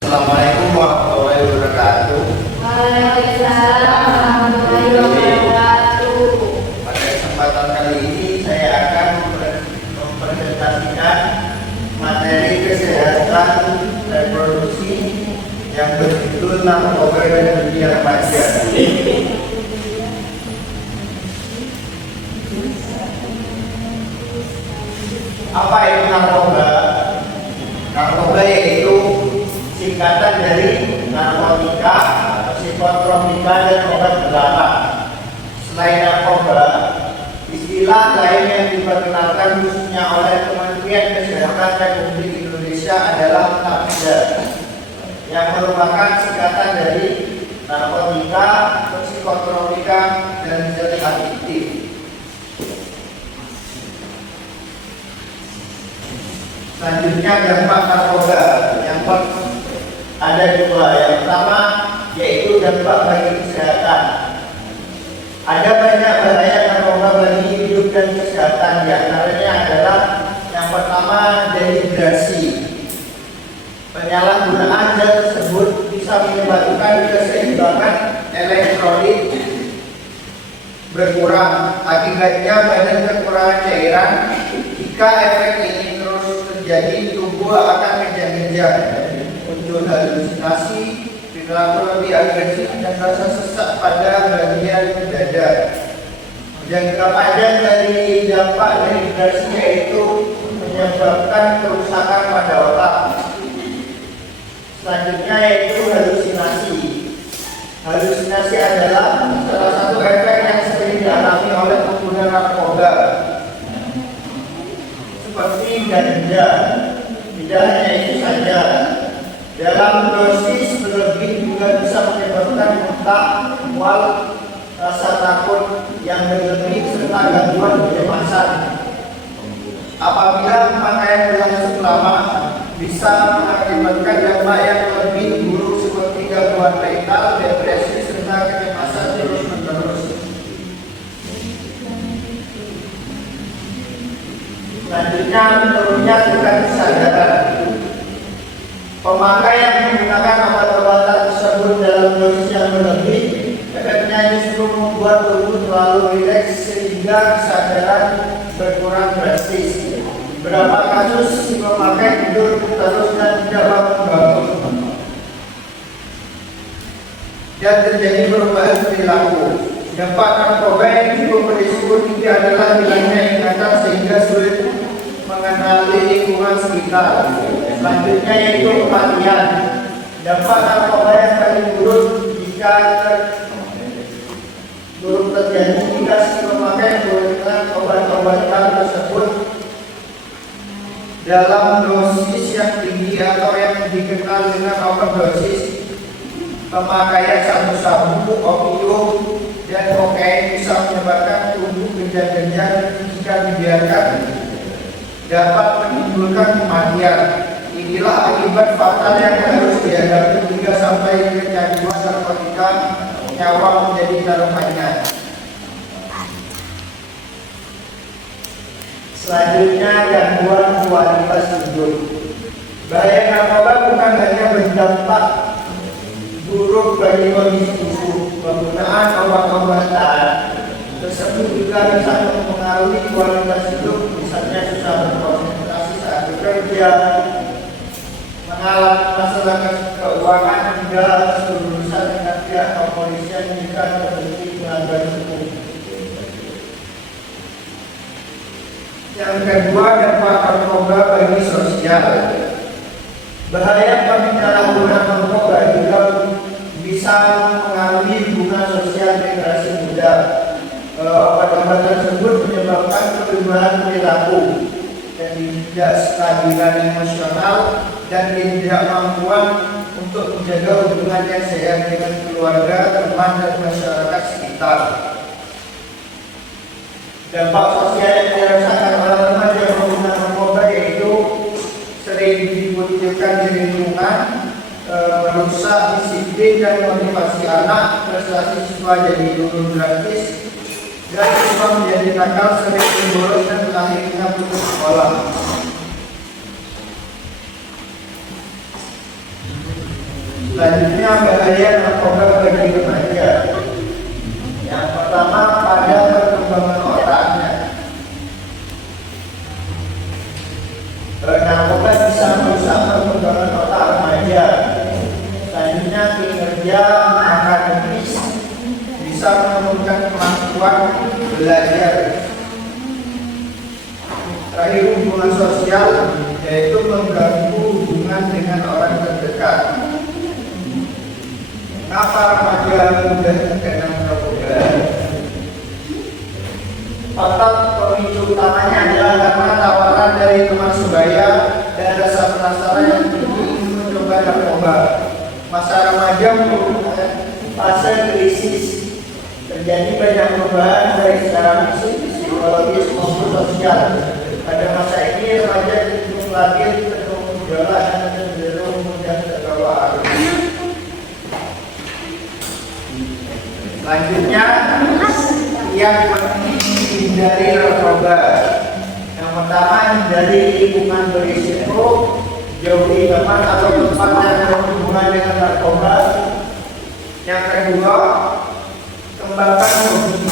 Assalamualaikum warahmatullahi wabarakatuh. Waalaikumsalam warahmatullahi wabarakatuh. Pada kesempatan kali ini saya akan mempresentasikan materi kesehatan reproduksi yang berjudul narkoba dan dunia remaja. Apa itu narkoba? Narkoba yaitu singkatan dari narkotika, psikotropika, dan obat terlarang. Selain narkoba, istilah lain yang diperkenalkan khususnya oleh Kementerian Kesehatan Republik Indonesia adalah NAPIDA, yang merupakan singkatan dari narkotika, psikotropika, dan zat adiktif. Selanjutnya dampak narkoba yang ada dua. Yang pertama yaitu dampak bagi kesehatan. Ada banyak bahaya narkoba bagi hidup dan kesehatan. Di antaranya adalah yang pertama dehidrasi. Penyalahgunaan zat tersebut bisa menyebabkan keseimbangan elektrolit berkurang. Akibatnya badan kekurangan cairan. Jika efek ini terus terjadi, tubuh akan kejang-kejang, muncul halusinasi, perilaku lebih agresif, dan rasa sesak pada bagian dada. Jangka panjang dari dampak dehidrasi yaitu menyebabkan kerusakan pada otak. Selanjutnya yaitu halusinasi. Halusinasi adalah salah satu efek yang sering dialami oleh pengguna narkoba seperti ganja. Tidak hanya itu saja, dalam dosis berlebih juga bisa menyebabkan muntah, mual, rasa takut yang berlebih, serta gangguan kecemasan. Apabila pemakaian berlangsung lama, bisa mengakibatkan dampak yang lebih buruk seperti gangguan mental, depresi, serta kecemasan terus-menerus. Selanjutnya, menurunnya tingkat kesadaran. Pemakai yang menggunakan obat-obatan tersebut dalam dosis yang berlebih, efeknya justru membuat tubuh terlalu rileks sehingga kesadaran berkurang drastis. Beberapa kasus si pemakai tidur terus dan tidak bangun-bangun, dan terjadi perubahan perilaku. Dampak narkoba yang cukup berisiko tinggi adalah hilangnya ingatan sehingga sulit mengenali lingkungan sekitar. Selanjutnya yaitu kematian. Dampak narkoba yang paling buruk jika terjadi jika si pemakai menggunakan obat-obatan tersebut dalam dosis yang tinggi atau yang dikenal dengan overdosis. Pemakaian sabu-sabu, opium, dan kokain bisa menyebabkan tubuh kejang-kejang jika dibiarkan, dapat menimbulkan kematian. Inilah akibat fatal yang harus dihadapi hingga sampai kecanduan narkotika, nyawa menjadi taruhannya. Selanjutnya, gangguan kualitas hidup. Bahaya narkoba bukan hanya berdampak buruk bagi kondisi tubuh. Penggunaan obat-obatan tersebut juga bisa mempengaruhi kualitas hidup, misalnya susah berkonsentrasi saat bekerja, mengalami masalah keuangan, hingga berurusan dengan pihak kepolisian jika terbukti melanggar hukum. Yang kedua, dampak narkoba bagi sosial. Bahaya penyalahgunaan narkoba juga bisa mengalami hubungan sosial generasi muda. Obat-obatan tersebut menyebabkan perubahan perilaku dan ketidakstabilan emosional dan ketidakmampuan untuk menjaga hubungan yang sehat dengan keluarga, teman, dan masyarakat sekitar. Dampak sosial yang dirasakan oleh remaja pengguna narkoba yaitu sering dibutuhkan di lingkungan, merusak disiplin dan motivasi anak, prestasi siswa jadi turun drastis, dan siswa menjadi nakal, sering bolos, dan akhirnya putus sekolah. Selanjutnya bahaya narkoba bagi remaja. Yang pertama pada perkembangan otaknya. Narkoba bisa merusak perkembangan otak remaja. Selanjutnya kinerja akademis, bisa menurunkan kemampuan belajar. Terakhir hubungan sosial, yaitu mengganggu hubungan dengan orang terdekat. Kenapa remaja mudah terkena narkoba? Faktor pemicu utamanya adalah karena tawaran dari teman sebaya dan rasa penasaran yang tinggi ingin mencoba narkoba. Masa remaja merupakan fase krisis, terjadi banyak perubahan baik secara fisik, psikologis maupun sosial. Pada masa ini remaja cenderung labil, cenderung gejala dan cenderung mudah terbawa arus. Selanjutnya, yang menghindari narkoba. Yang pertama, hindari lingkungan berisiko, jauhi teman atau tempat yang berhubungan dengan narkoba. Yang kedua, kembangkan hobi,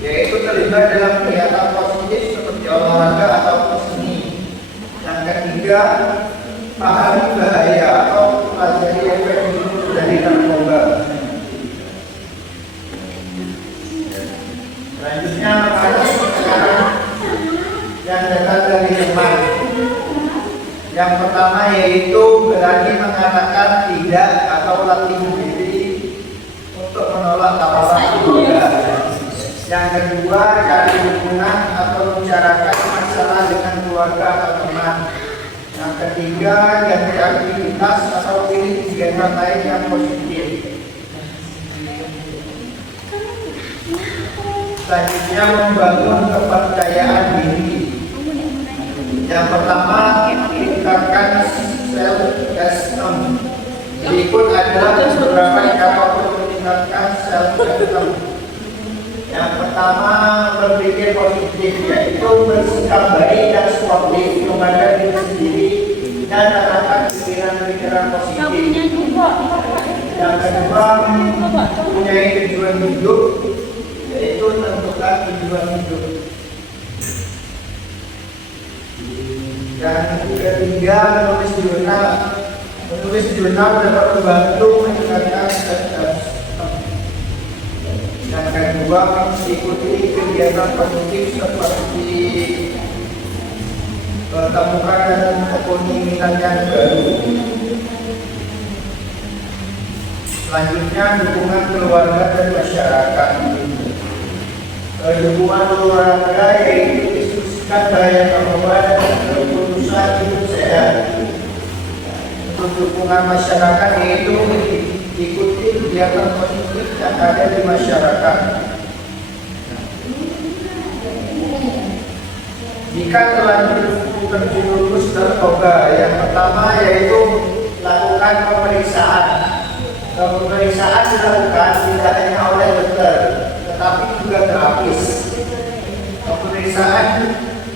yaitu terlibat dalam kegiatan positif seperti olahraga atau seni. Yang ketiga, pahami bahaya atau pelajari efek buruk dari narkoba. Selanjutnya, yang datang dari teman. Yang pertama yaitu berani mengatakan tidak atau latih diri untuk menolak tawaran narkoba. Yang kedua, cari dukungan atau membicarakan masalah dengan keluarga atau teman. Yang ketiga, ganti aktivitas atau pilih kegiatan lain yang positif. Selanjutnya, membangun kepercayaan diri. Yang pertama, tingkatkan self-esteem. Berikut adalah beberapa indikator untuk meningkatkan self-esteem. Yang pertama, berpikir positif, yaitu bersikap baik dan sportif kepada diri sendiri dan menanamkan pikiran-pikiran positif. Yang kedua, mempunyai tujuan hidup, yaitu tentukan tujuan hidup. Dan ketiga, menulis jurnal dapat membantu meningkatkan self-esteem. Yang kedua, ikuti kegiatan positif seperti temukan dan tekuni minat yang baru. Selanjutnya, dukungan keluarga dan masyarakat. Dukungan keluarga yaitu diskusikan bahaya narkoba dan keputusan hidup sehat. Untuk dukungan masyarakat yaitu ikuti kegiatan positif yang ada di masyarakat. Jika terlanjur terjerumus narkoba, yang pertama yaitu lakukan pemeriksaan. Pemeriksaan dilakukan tidak hanya oleh dokter, tetapi juga terapis. Pemeriksaan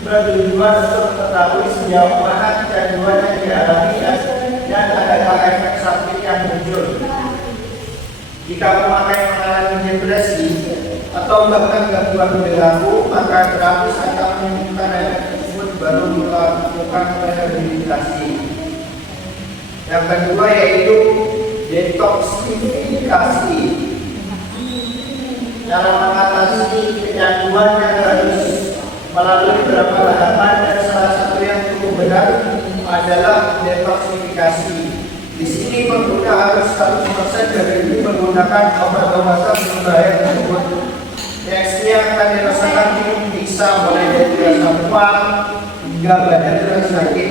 bertujuan untuk mengetahui sejauh mana kecanduan yang dialami dan adakah efek samping yang muncul. Jika pemakai mengalami depresi atau bahkan gangguan perilaku, maka terapis akan menemukan efek tersebut baru melakukan rehabilitasi. Yang kedua yaitu detoksifikasi. Cara mengatasi kecanduan yang harus melalui beberapa tahapan dan salah satu yang cukup benar adalah detoksifikasi. Di sini pengguna harus 100% dari menggunakan obat-obatan berbahaya tersebut. Reaksi yang akan dirasakan bisa mulai dari rasa mual hingga badan terasa sakit.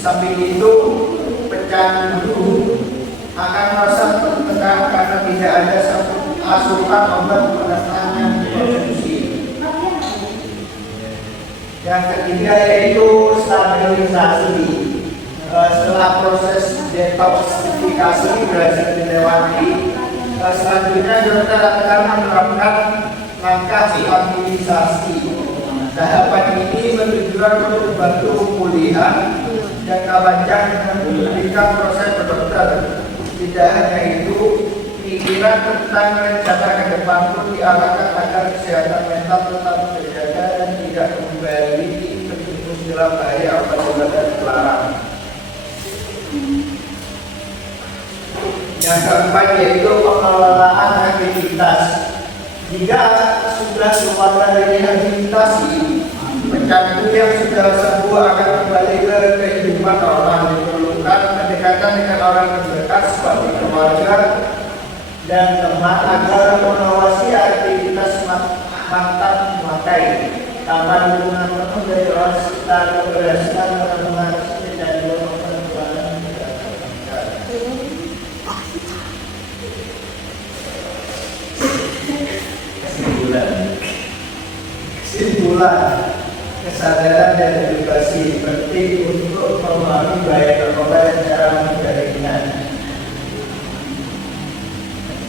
Samping itu, pecandu akan merasa tertekan karena tidak ada asupan obat penenang yang dikonsumsi. Yang ketiga yaitu stabilisasi. Setelah proses detoksifikasi berhasil dilewati, selanjutnya dokter akan menerapkan langkah stabilisasi. Tahapan ini bertujuan untuk membantu pemulihan jangka panjang dengan memberikan proses dokter. Tidak hanya itu, pikiran tentang rencana ke depan pun diarahkan agar kesehatan mental tetap terjaga dan tidak kembali terjerumus dalam bahaya apabila terlarang. Yang keempat yaitu pengelolaan aktivitas. Jika sudah keluar dari rehabilitasi, pecandu yang sudah sembuh akan kembali ke kehidupan orang, diperlukan pendekatan dengan orang terdekat seperti keluarga dan teman agar mengawasi aktivitas mantan pemakai. Tanpa dukungan penuh dari orang sekitar, keberhasilan mengatasi kecanduan perempuan. Kesimpulan, kesadaran dan edukasi penting untuk memahami bahaya narkoba dan cara menghindarinya.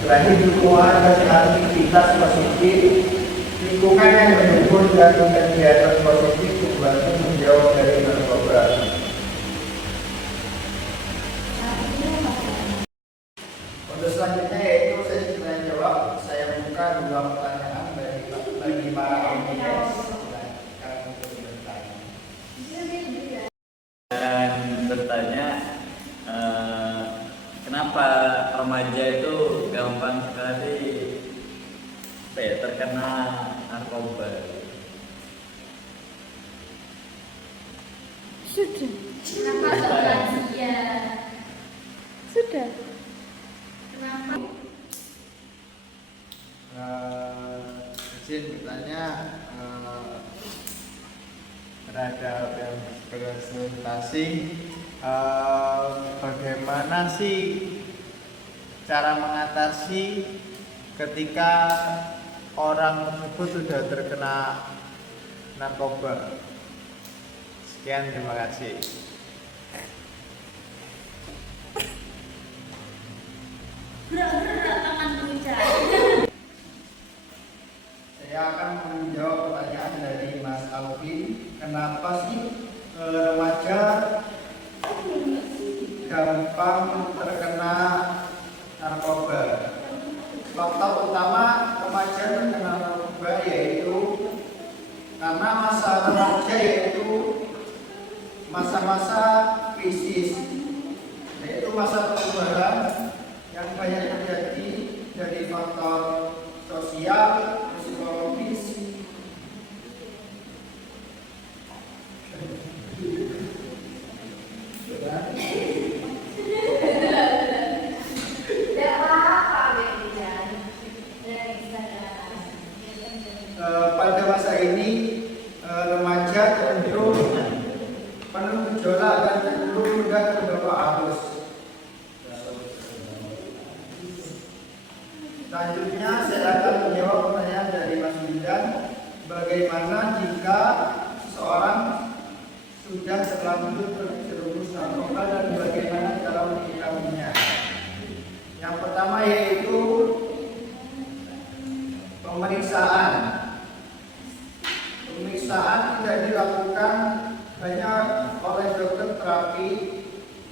Terakhir, dukungan dan aktivitas positif, lingkungan yang mendukung dan kegiatan positif membantu menjauh dari narkoba. Untuk selanjutnya yaitu sesi tanya jawab. Saya buka dua pertanyaan bagi para audiens. Silakan untuk bertanya. Dan bertanya, kenapa remaja itu gampang sekali terkena narkoba? Sudah. Kenapa razia? Sudah. Kenapa? Izin bertanya terhadap yang presentasi, bagaimana sih cara mengatasi ketika orang tersebut sudah terkena narkoba? Sekian, terima kasih. Gerak-gerak tangan puncak. Saya akan menjawab pertanyaan dari Mas Alvin. Kenapa sih remaja gampang terkena narkoba? Faktor utama remaja terkena narkoba yaitu karena masa remaja yaitu masa-masa krisis, yaitu masa perubahan yang banyak terjadi dari faktor sosial, psikologis, pada masa ini remaja cenderung penuh gejolak dan cenderung mudah terbawa arus. Selanjutnya saya akan menjawab pertanyaan dari Mas Wildan. Bagaimana jika seseorang sudah terlanjur terjerumus narkoba dan bagaimana cara menyikapinya? Yang pertama yaitu pemeriksaan. Pemeriksaan tidak dilakukan hanya oleh dokter terapi,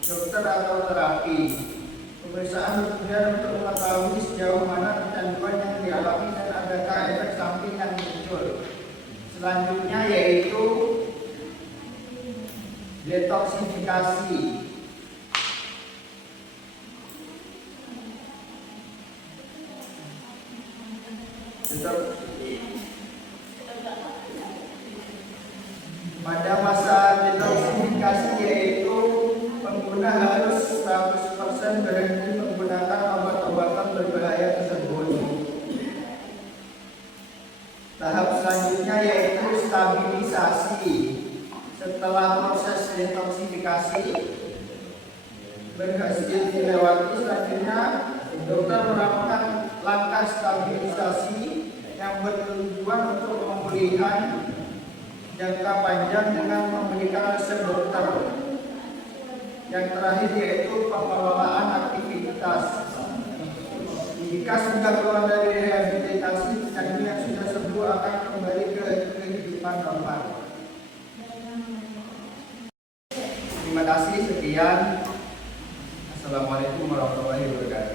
dokter atau terapi. Pemeriksaan bertujuan untuk mengetahui sejauh mana kecanduan yang dialami dan adakah efek samping yang muncul. Selanjutnya yaitu detoksifikasi. Pada masa detoksifikasi yaitu pengguna harus 100% berhenti menggunakan obat-obatan berbahaya tersebut. Tahap selanjutnya yaitu stabilisasi. Setelah proses detoksifikasi berhasil dilewati, selanjutnya dokter melakukan langkah stabilisasi yang bertujuan untuk pemulihan jangka panjang dengan memberikan resep dokter. Yang terakhir yaitu pengelolaan aktivitas. Jika sudah keluar dari rehabilitasi, pecandu yang sudah sembuh akan kembali ke kehidupan normal. Terima kasih, sekian. Assalamualaikum warahmatullahi wabarakatuh.